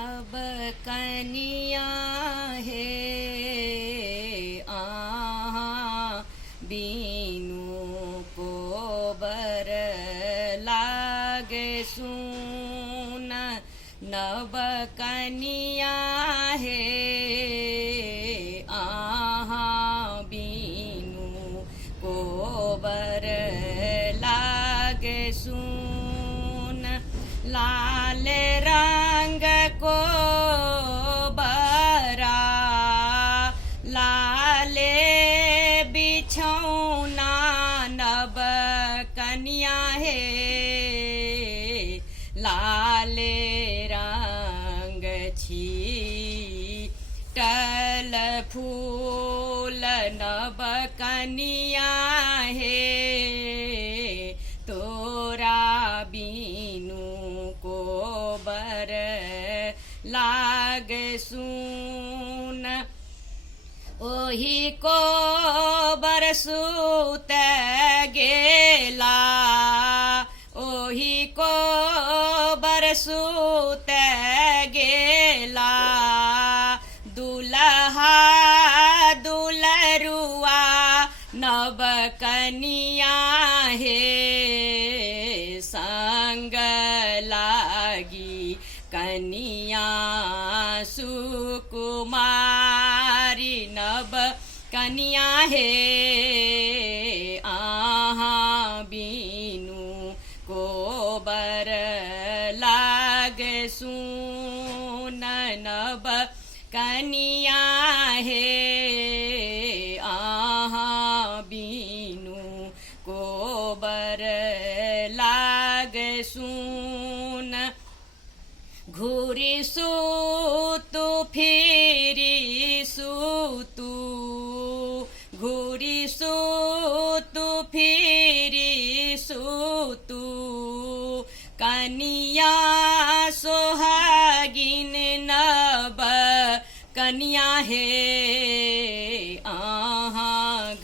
नब कनिया हे बीनु को बर लागे सुन नब कनिया हे बीनु को बर लागे सुन लाल रंग को बरा लाले बिछौना नब कनिया हे लाले रंग छी टल फूल नब कनिया हे तोरा बीनु को बर लाग सुन ओही को बरसूत गेला ओही को बरसूत गेला दुल्हा दुलरुआ नब कनिया हे संग लागी कनिया सुकुमारी नब कनिया हे बीनु को बर लाग सुन नब कनिया हे बीनु को बर लाग सुन घूरी सूतु फिरी सूतु घूरी सूतु फिरी सूतु कनिया सोहागिन नब कनिया हे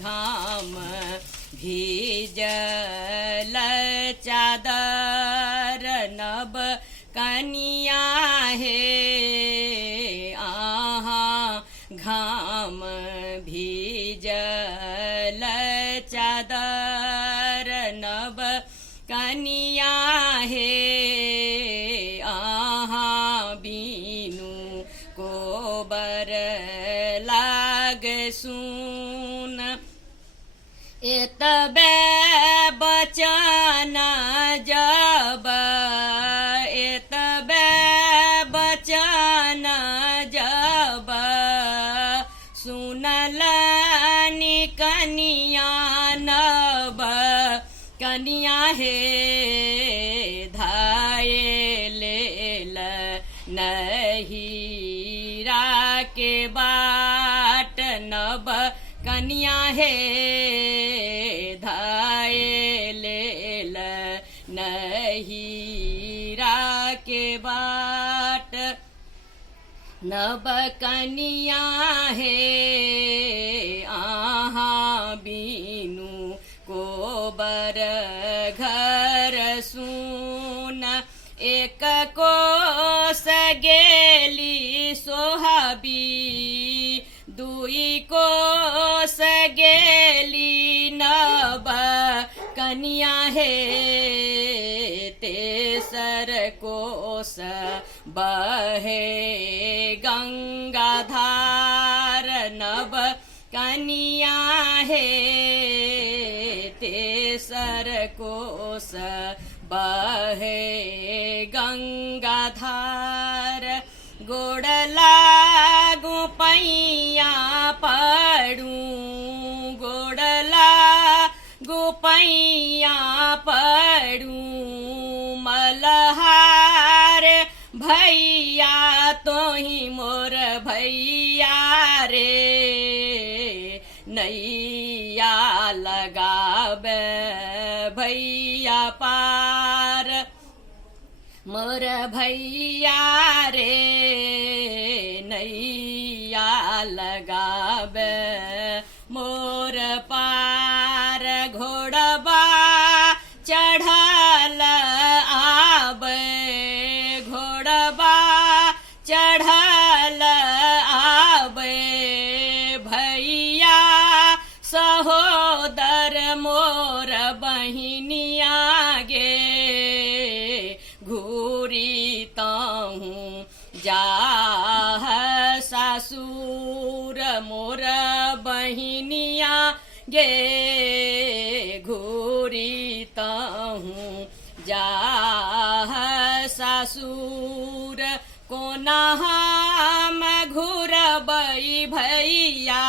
घाम भीजल चादर नब कनिया हे घाम भीजल चादर नब कनिया हे बीनु को बर लाग सुन एतबे बचन जब एतबे बचन जब सुनलनि कनिया नब कनिया हे धाये लेल नहीरा के बाट नब कनिया हे धाये लेल नहीरा के बाट नब कनिया हे बीनु को बर घर सुन एक कोस गेली सोहाबी दुई कोस गेली नब कनिया हे तेसर कोस बहे गंगाधार नब कनिया हे तेसर कोस बहे गंगाधार गोड़ लागू पैया पड़ू गोड़ लागू पैया पड़ू मलहार भैया तोही मोर भैया रे नैया लगाबे भैया पार मोर भैया रे नैया लगाबे मोर पार घोड़बा चढ़ल आबे घोड़बा चढ़ल आबे भैया सहोदर मोर बहिनिया गे घूरी ताहूँ जाह सासुर मोर बहिनिया गे घूरी ताहूँ जाह सासुर कोना हम घूरबै भैया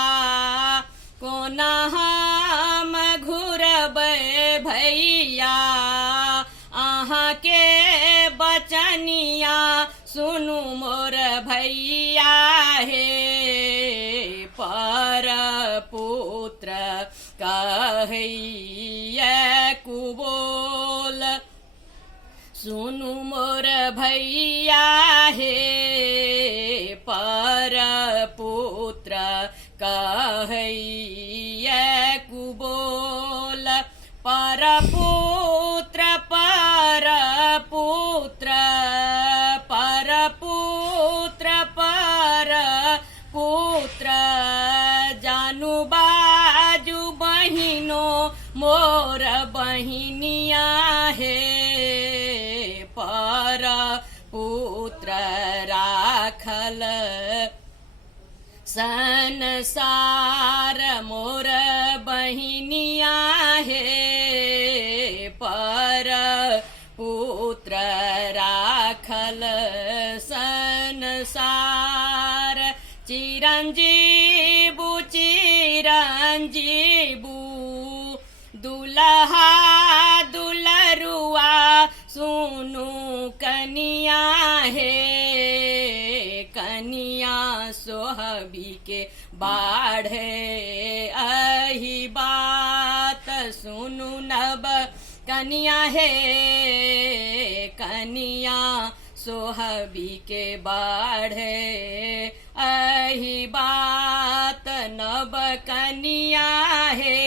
कोना हम घूरबै भैया अहाँ के बचनिया सुनु मोर भैया हे पर पुत्र कहैया कुबोल सुनु मोर भैया हे पर पुत्र कहैया कुबोल पर पुत्र पर पुत्र पर पुत्र पर पुत्र जानु बाजू बहिनो मोर बहिनिया हे पर पुत्र राखल संसार मोर बहिनिया हे पर पुत्र राखल संसार चिरंजीबू चिरंजीबू दुल्हा दुलरुआ सुनु कनिया हे कनिया सोहबी के बाढ़े अही बात सुनु नब कनिया हे कनिया सोहबी के बाढ़े अही बात नब कनिया हे